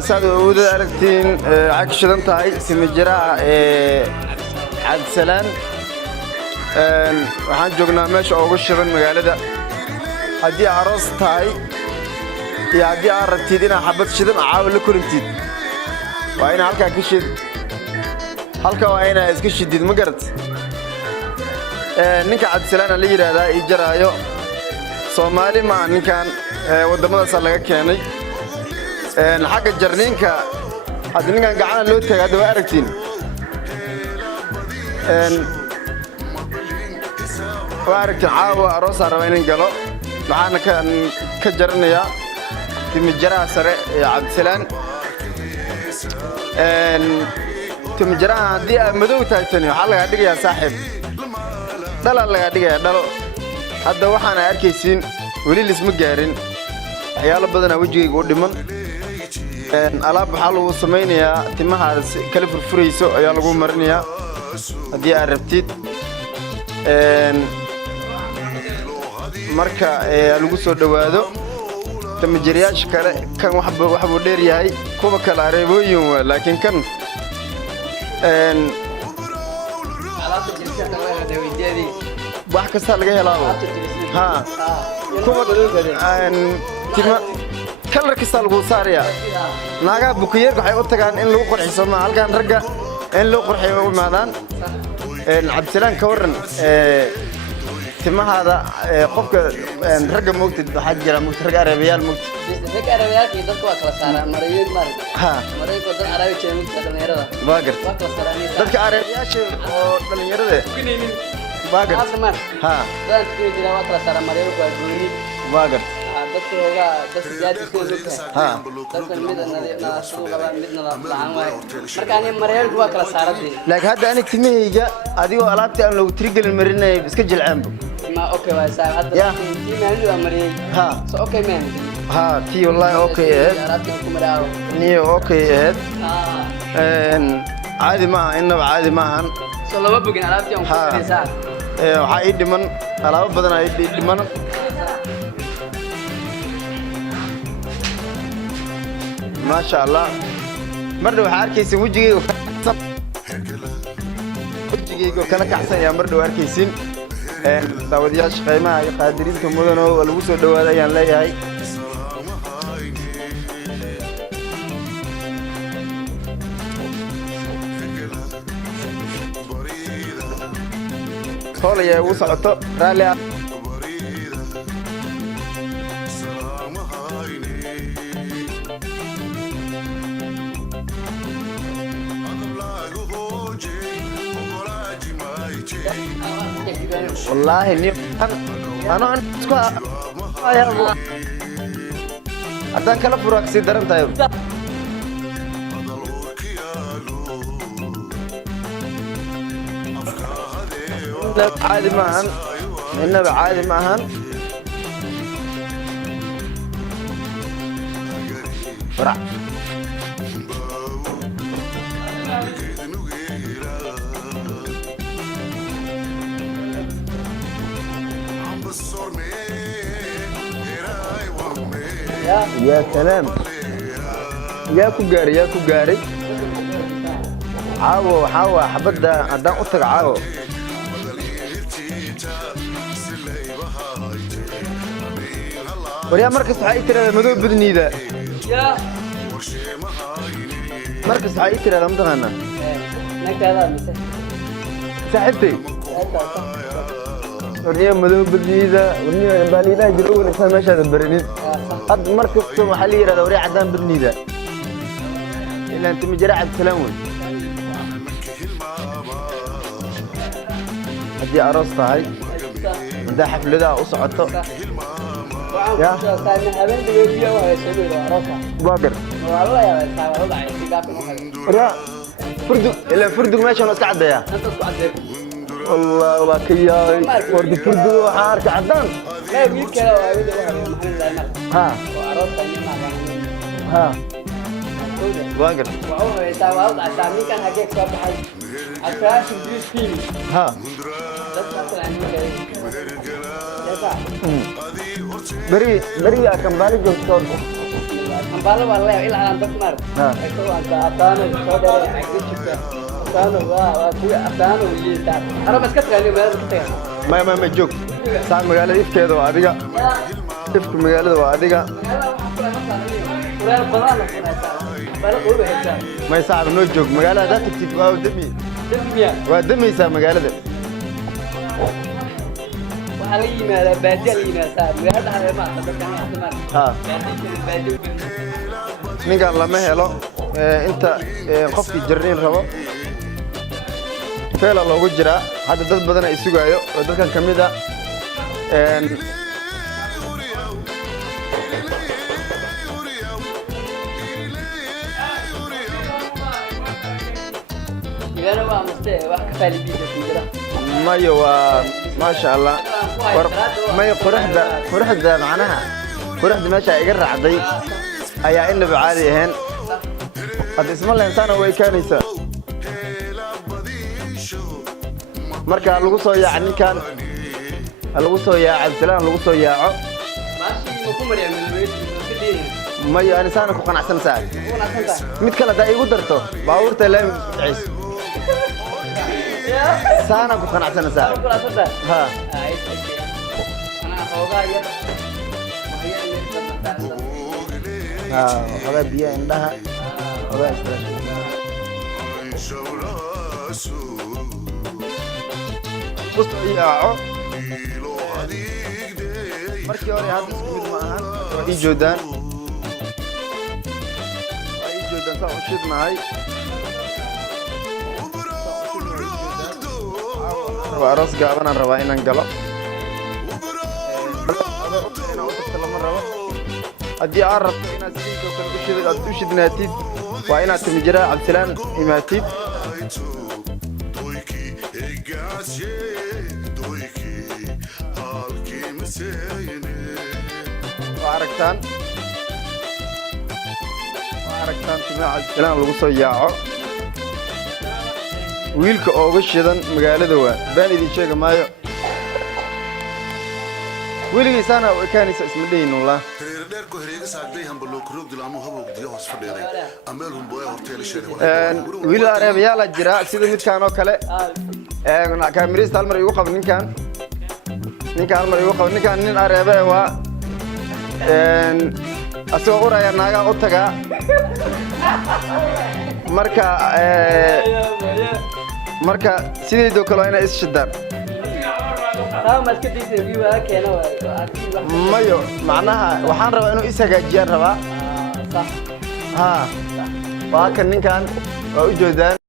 سعد ود أركتين عكشدن تاي سمجرا عبد السلام waxaan joognaa meesha ugu shidan magaalada haddii aroos tahay iyo haddii aad rabtid inaad xabad shidan caawa la kulantid waa inaad halkaa ka shid halka waa inaad iska shidid ma garat ninka cabdisalaana la yidhaahdaa ii jaraayo soomaali ma ninkan waddamadaasa laga keenay xagga jarniinka hadda ninkan gacana loo taagay hadda waa aragtiin وأركن عاوة أروس أروين قالوا معانا كجرنيا تمجرها سرع عبد السلام تمجرها دي مدو تايتني حلقة دقيقة يا صاحب دلا الله دقيقة دلو هذا وحنا أركيسين ولي الاسم جارين عيال بدنا وجهي يقول من ألعاب حلو سمينيا تمها كلف الفريسو عيال قوم مرنيا دي عرفتيد marka lagu soo dhawaado tamajiriyaasha kale kan waxba dheer yahay kuwa kala areebooyin waa laakiin kan wax kasta laga helaa ha kuwa tima kalar kasta lagu saaraya naga bukiyeer waxay u tagaan in lagu qurxiso ma halkan ragga in loo qurxiyo u maadaan cabdisalaan ka waran تمهذا قفك رجع موجود بحاجة موجود رجع ريال موجود رجع ريال يدك وكلا سارة مريض مريض ها مريض قدر عربي شيء موجود هذا ميرا باقر وكلا سارة دك عربي شيء ولا ميرا باقر ها ده تقول جل وكلا سارة مريض وقولي باقر دك هو دك زيادة كل ها دك الميد ناسو قبل ميد نلعب مركاني مريض وكلا سارة دي لكن هذا أنا كمية جا أديو ألعبت أنا لو تريجل المرينا بسكجل عمبو ما أوكي واسع هذا تي مهندو أمري ها أوكي مهند ها تي والله أوكي نيو أوكي عادي ما إنه عادي ما هن سلام بقين عرفتي يوم كل ساعة عايد من على بدنا عايد من ما شاء الله مرة وحاركيس وجهي وكان كحسن يا مرة وحاركيسين داودياش قيمة قادرين كمودنا والوسو دوادا يان لا ياي هلا يا وسعتو رالي والله إني أنا يا أبو أدان كلا فراق سيدرن تايو عادي معهن إنه عادي معهن برا يا سلام يا كوغاري عاو حبدا هدان أطلق عاو وريا مركز حقيقي ترى مدو بدني ذا يا مركز حقيقي ترى مدغنا نكذا مثل صاحبتي وريا مدو بدني ذا وريا بالي لا يجرؤون إنسان ماشى البرنين قد مركز محلي هذا وريا عدان بدني ذا إلا أنت مجرى عبد السلام هدي أرسطة هاي ده حفل ده أصعدته يا هبين بيبيا وهيسوي راسه باقر والله يا ساعة وضع استقاف لا فردو إلا فردو ماشي أنا قاعد يا أنت تقعد والله وكيا فردو حارك عدان لا يمكن كذا وأبدا ها وعرفت أني ما ها باقر وهو يساوي وضع سامي كان هجيك صار بحال عشان يجلس فيه ها بري يا كم بالي جوتون ambaalo waa la ilaa aan dad maar ay soo aataano soo dheer xaqiiqda aataano waa kuwa aataano liita arab iska tagay meel ka tagay ma joog saa magaalada ifkeeda waa adiga ifku magaalada waa adiga walaal badan bala qoob haysa ma saab noo joog magaalada tagtid waa dami waa damaysaa magaalada waxaa la yimaada baadiya la yimaada magaalada hada ma aha ninkan lama helo inta qofkii jarriin rabo feela loogu jiraa hadda dad badan ay sugaayo oo dadkan ka mid ah mayo waa maasha allah may quruxda macnaha quruxda meesha iga raacday ayaa inaba caadi ahayn hadda isma leensaana way kaanaysaa marka lagu soo yaaco ninkan lagu soo yaaco cabdisalaan lagu soo yaaco mayo anisaana ku qanacsan saa mid kale haddaa iigu darto baabuurta laami ciis saana ku qanacsan saa ha هذا بيا عندها هذا بص يا markii hore hadda isku mid ma ahan waa ii joodaan saa u shidnahay waa aroos gaabanaan rabaa inaan galo lama rabo haddii aad rabto inaad siinka kale aad u shidnaatid waa inaad timijira cabdisalaan imaatid waa aragtaan timaha cabdisalaan lagu soo yaaco wiilka ooga shidan magaalada waa baan idin sheega maayo weligiisaana u ekaanaysa isma dhayn wallah wiil areebayaala jira sida midkaan oo kale kaamirista hal mar igu qabo ninkaan nin areebe waa asagoo uraya naagaa u tagaa marka sideedoo kale waa inay is shidaan mayo macnaha waxaan rabaa inuu is hagaajiyaan rabaa waa kan ninkan waa u joodaan